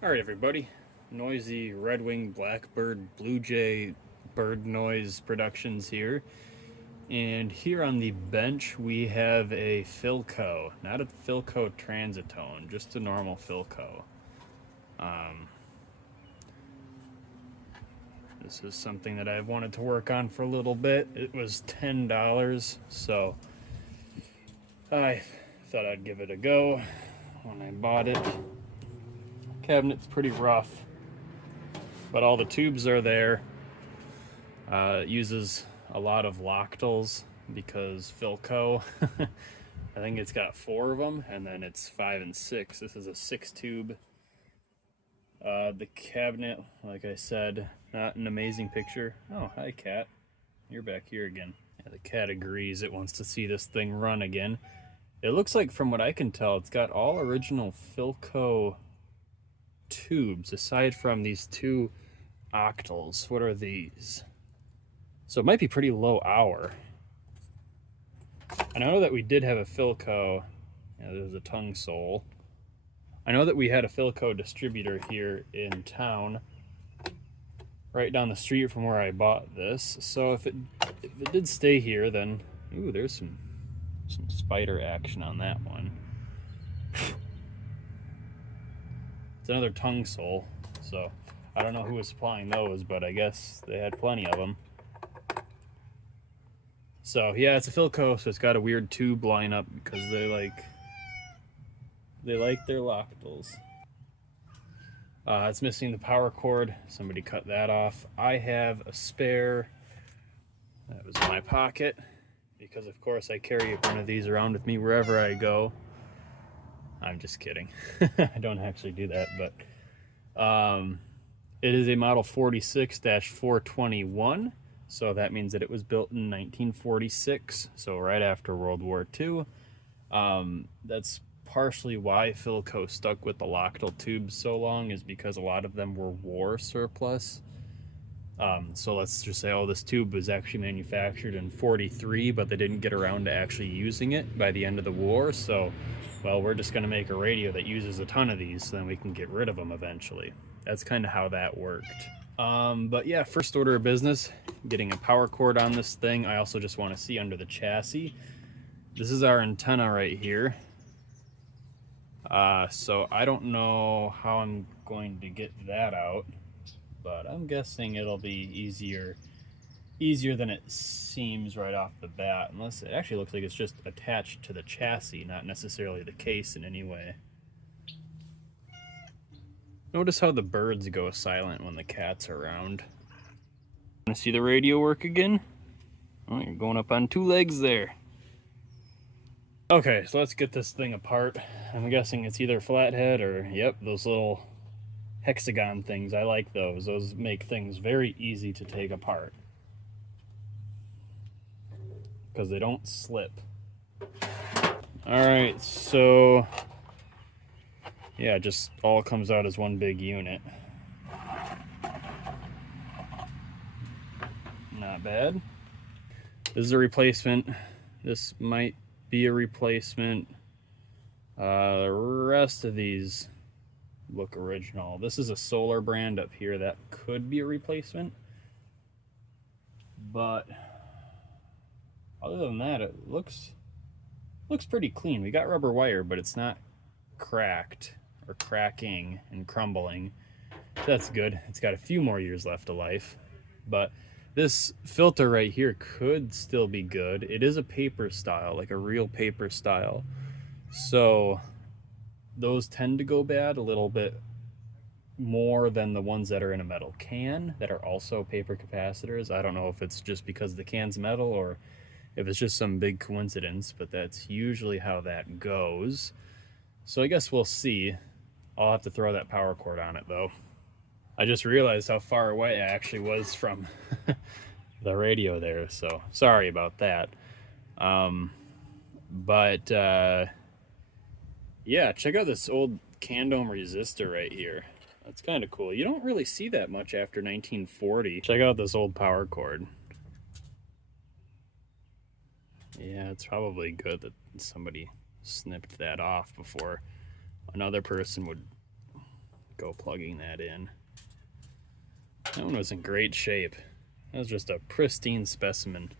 All right, everybody. Noisy red-winged blackbird, blue jay, bird noise productions here. And here on the bench, we have a Philco. Not a Philco Transitone, just a normal Philco. This is something that I've wanted to work on for a little bit. It was $10, so I thought I'd give it a go when I bought it. Cabinet's pretty rough, but all the tubes are there. It uses a lot of loctals because Philco, I think it's got 4 of them, and then it's 5 and 6. This is a 6 tube. The cabinet, like I said, not an amazing picture. Oh, hi, cat. You're back here again. Yeah, the cat agrees it wants to see this thing run again. It looks like, from what I can tell, it's got all original Philco tubes, aside from these 2 octals. What are these? So it might be pretty low hour. I know that we did have a Philco. Yeah, there's a tongue sole. I know that we had a Philco distributor here in town, right down the street from where I bought this. So if it did stay here, then ooh, there's some spider action on that one. It's another tongue sole. So I don't know who was supplying those, but I guess they had plenty of them. So yeah, it's a Philco, so it's got a weird tube lineup because they like their loctals. It's missing the power cord. Somebody cut that off. I have a spare that was in my pocket because, of course, I carry one of these around with me wherever I go. I'm just kidding. I don't actually do that, but it is a model 46-421. So that means that it was built in 1946, so right after World War II. That's partially why Philco stuck with the Loctite tubes so long, is because a lot of them were war surplus. So let's just say, oh, this tube was actually manufactured in 43, but they didn't get around to actually using it by the end of the war. So, well, we're just going to make a radio that uses a ton of these, so then we can get rid of them eventually. That's kind of how that worked. But yeah, first order of business, getting a power cord on this thing. I also just want to see under the chassis. This is our antenna right here. So I don't know how I'm going to get that out, but I'm guessing it'll be easier than it seems right off the bat, unless it actually looks like it's just attached to the chassis, not necessarily the case in any way. Notice how the birds go silent when the cat's around. Want to see the radio work again? Oh, you're going up on 2 legs there. Okay, so let's get this thing apart. I'm guessing it's either flathead or, yep, those little hexagon things. I like those. Those make things very easy to take apart because they don't slip. All right, so yeah, it just all comes out as one big unit. Not bad. This is a replacement. This might be a replacement. The rest of these look original. This is a solar brand up here that could be a replacement, but other than that, it looks pretty clean. We got rubber wire, but it's not cracked or cracking and crumbling. That's good. It's got a few more years left of life, but this filter right here could still be good. It is a paper style, like a real paper style, so those tend to go bad a little bit more than the ones that are in a metal can that are also paper capacitors. I don't know if it's just because the can's metal or if it's just some big coincidence, but that's usually how that goes. So I guess we'll see. I'll have to throw that power cord on it though. I just realized how far away I actually was from the radio there, so sorry about that. But yeah, check out this old Candome resistor right here. That's kind of cool. You don't really see that much after 1940. Check out this old power cord. Yeah, it's probably good that somebody snipped that off before another person would Philco plugging that in. That one was in great shape. That was just a pristine specimen.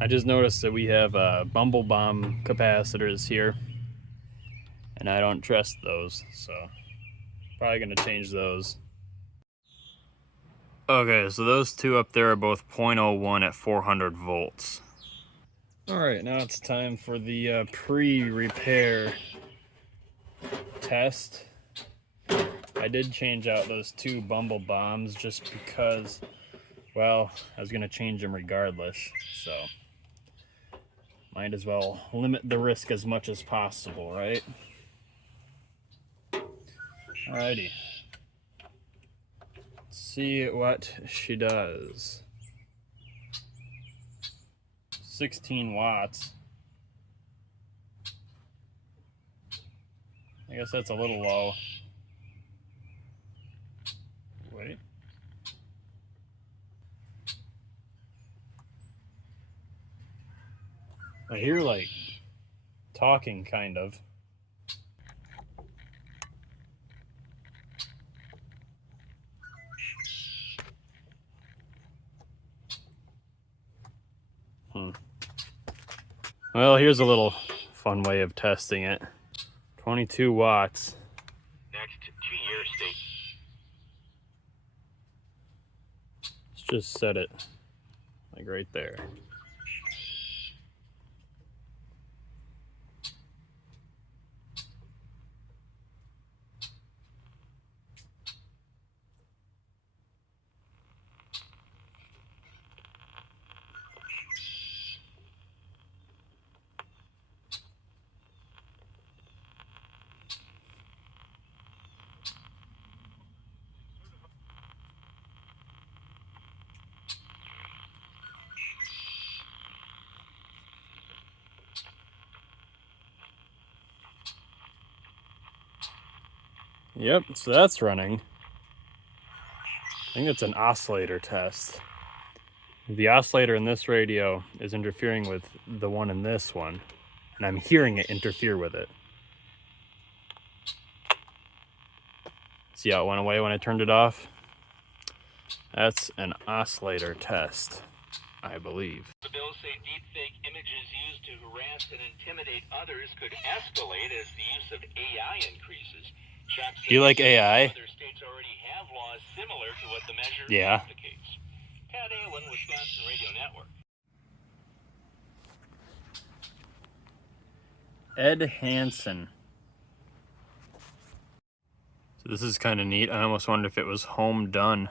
I just noticed that we have Bumble Bomb capacitors here, and I don't trust those, so probably gonna change those. Okay, so those two up there are both 0.01 at 400 volts. All right, now it's time for the pre-repair test. I did change out those two Bumble Bombs just because, well, I was gonna change them regardless, so might as well limit the risk as much as possible, right? Alrighty. Let's see what she does. 16 watts. I guess that's a little low. Wait. I hear like talking kind of. Well, here's a little fun way of testing it. 22 watts. Next to your state. Let's just set it like right there. Yep, so that's running. I think it's an oscillator test. The oscillator in this radio is interfering with the one in this one, and I'm hearing it interfere with it. See how it went away when I turned it off? That's an oscillator test, I believe. The bills say deepfake images used to harass and intimidate others could escalate as the use of AI increases. Do you like AI? Other states already have laws similar to what the measure Yeah. advocates. Pat Allen, Wisconsin Radio Network. Ed Hansen. So this is kind of neat. I almost wonder if it was home done.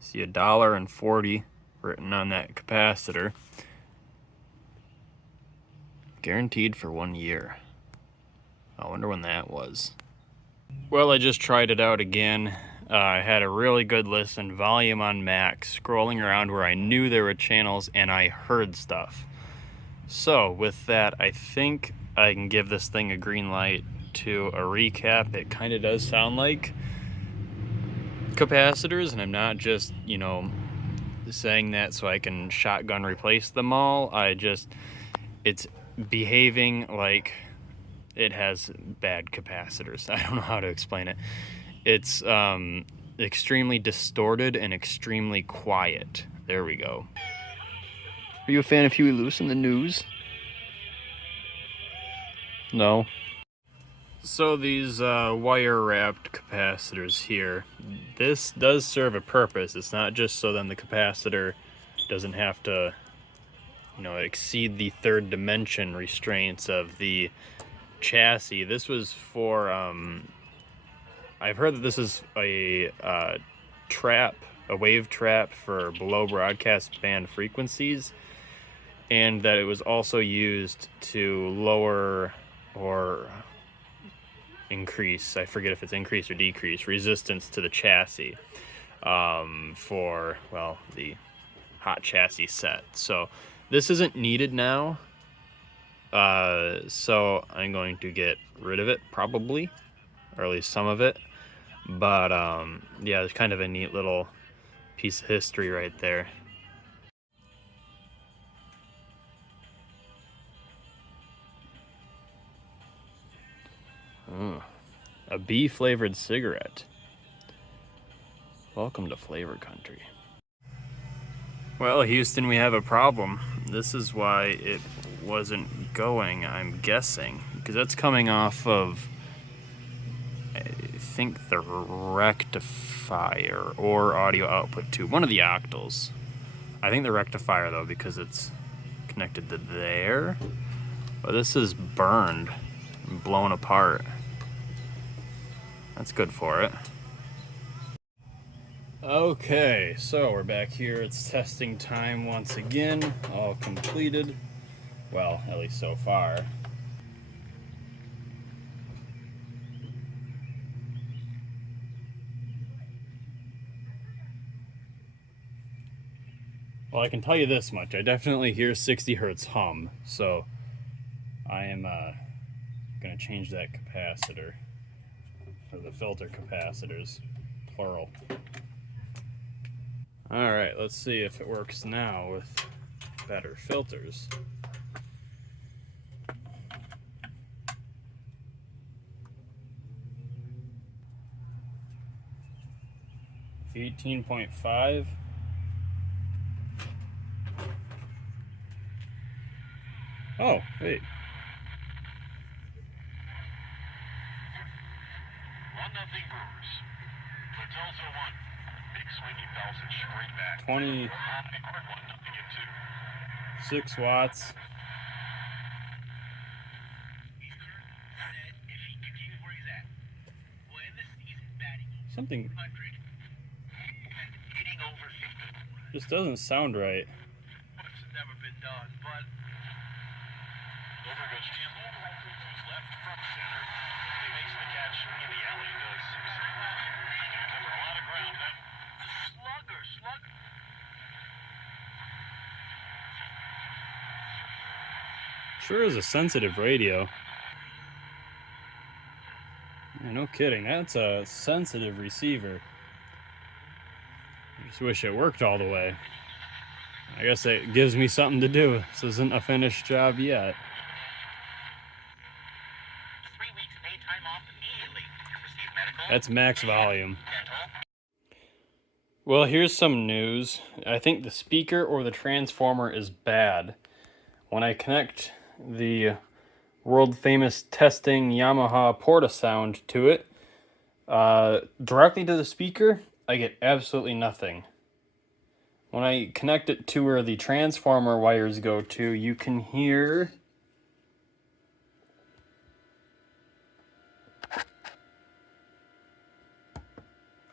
See $1.40 written on that capacitor. Guaranteed for 1 year. I wonder when that was. Well, I just tried it out again. I had a really good listen, volume on max, scrolling around where I knew there were channels and I heard stuff. So with that, I think I can give this thing a green light to a recap. It kind of does sound like capacitors, and I'm not just, you know, saying that so I can shotgun replace them all. It's behaving like it has bad capacitors. I don't know how to explain it. It's extremely distorted and extremely quiet. There we go. Are you a fan of Huey Lewis in the news? No. So these wire-wrapped capacitors here, this does serve a purpose. It's not just so then the capacitor doesn't have to, you know, exceed the third dimension restraints of the chassis. This was for, I've heard that this is a trap, a wave trap for below broadcast band frequencies, and that it was also used to lower or increase, I forget if it's increase or decrease, resistance to the chassis for, well, the hot chassis set. So this isn't needed now, so I'm going to get rid of it probably, or at least some of it. But yeah, it's kind of a neat little piece of history right there. A bee-flavored cigarette. Welcome to flavor country. Well, Houston, we have a problem. This is why it wasn't going, I'm guessing. Because that's coming off of, I think, the rectifier or audio output 2. One of the octals. I think the rectifier, though, because it's connected to there. But this is burned and blown apart. That's good for it. Okay, so we're back here. It's testing time once again. All completed. Well, at least so far. Well, I can tell you this much. I definitely hear 60 hertz hum. So I am going to change that capacitor. Or the filter capacitors. Plural. Alright, let's see if it works now with better filters. $18.5. Oh, wait. Nothing Brewers. Matilda won. Big swinging bells and straight back. 26 watts. Something just doesn't sound right. It's never been done, but over goes Campbell, who's left from center. He makes the catch in the alley. Does cover a lot of ground. Slugger. Sure is a sensitive radio. Yeah, no kidding. That's a sensitive receiver. I just wish it worked all the way. I guess it gives me something to do. This isn't a finished job yet. 3 weeks paid time off immediately to receive medical. That's max volume. Dental. Well, here's some news. I think the speaker or the transformer is bad. When I connect the world famous testing Yamaha Portasound to it, directly to the speaker, I get absolutely nothing. When I connect it to where the transformer wires go to, you can hear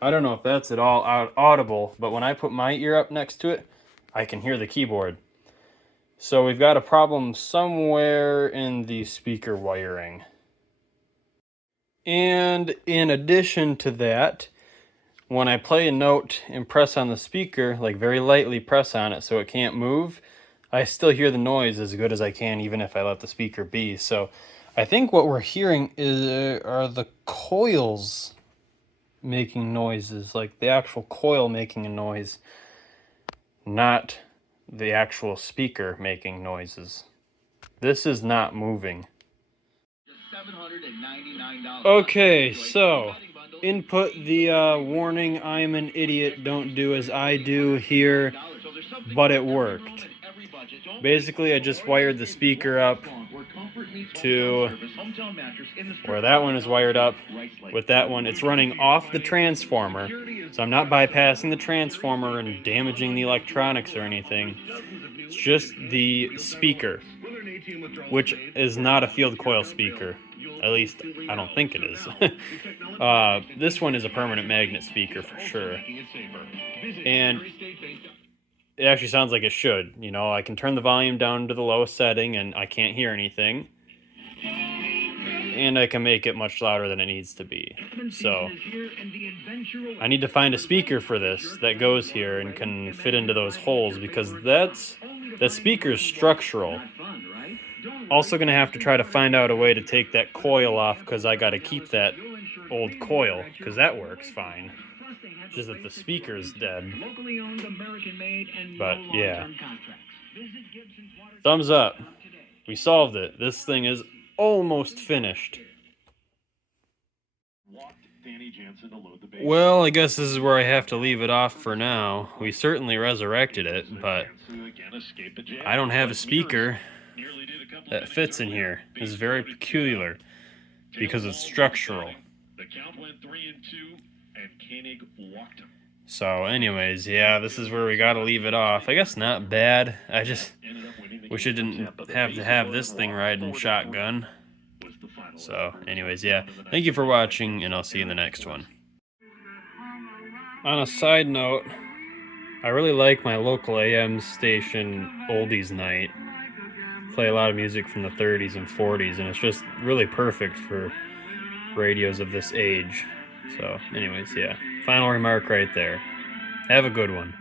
I don't know if that's at all audible, but when I put my ear up next to it, I can hear the keyboard. So we've got a problem somewhere in the speaker wiring. And in addition to that, when I play a note and press on the speaker, like very lightly press on it so it can't move, I still hear the noise as good as I can, even if I let the speaker be. So I think what we're hearing are the coils making noises, like the actual coil making a noise, not the actual speaker making noises. This is not moving. Okay, so input the warning, I am an idiot, don't do as I do here, but it worked. Basically, I just wired the speaker up to where that one is wired up. With that one, it's running off the transformer, so I'm not bypassing the transformer and damaging the electronics or anything. It's just the speaker, which is not a field coil speaker. At least, I don't think it is. This one is a permanent magnet speaker for sure. And it actually sounds like it should. You know, I can turn the volume down to the lowest setting and I can't hear anything. And I can make it much louder than it needs to be. So I need to find a speaker for this that goes here and can fit into those holes, because that speaker's structural. Also going to have to try to find out a way to take that coil off, because I got to keep that old coil, because that works fine. Just that the speaker's dead. But yeah. Thumbs up. We solved it. This thing is almost finished. Well, I guess this is where I have to leave it off for now. We certainly resurrected it, but I don't have a speaker that fits in here. This is very peculiar because it's structural. The count went 3-2, and Koenig walked him. So anyways, yeah, this is where we gotta leave it off. I guess not bad. I just wish I didn't have to have this thing riding shotgun. So anyways, yeah, thank you for watching, and I'll see you in the next one. On a side note, I really like my local AM station, Oldies Night. Play a lot of music from the 30s and 40s, and it's just really perfect for radios of this age. So anyways, yeah, final remark right there. Have a good one.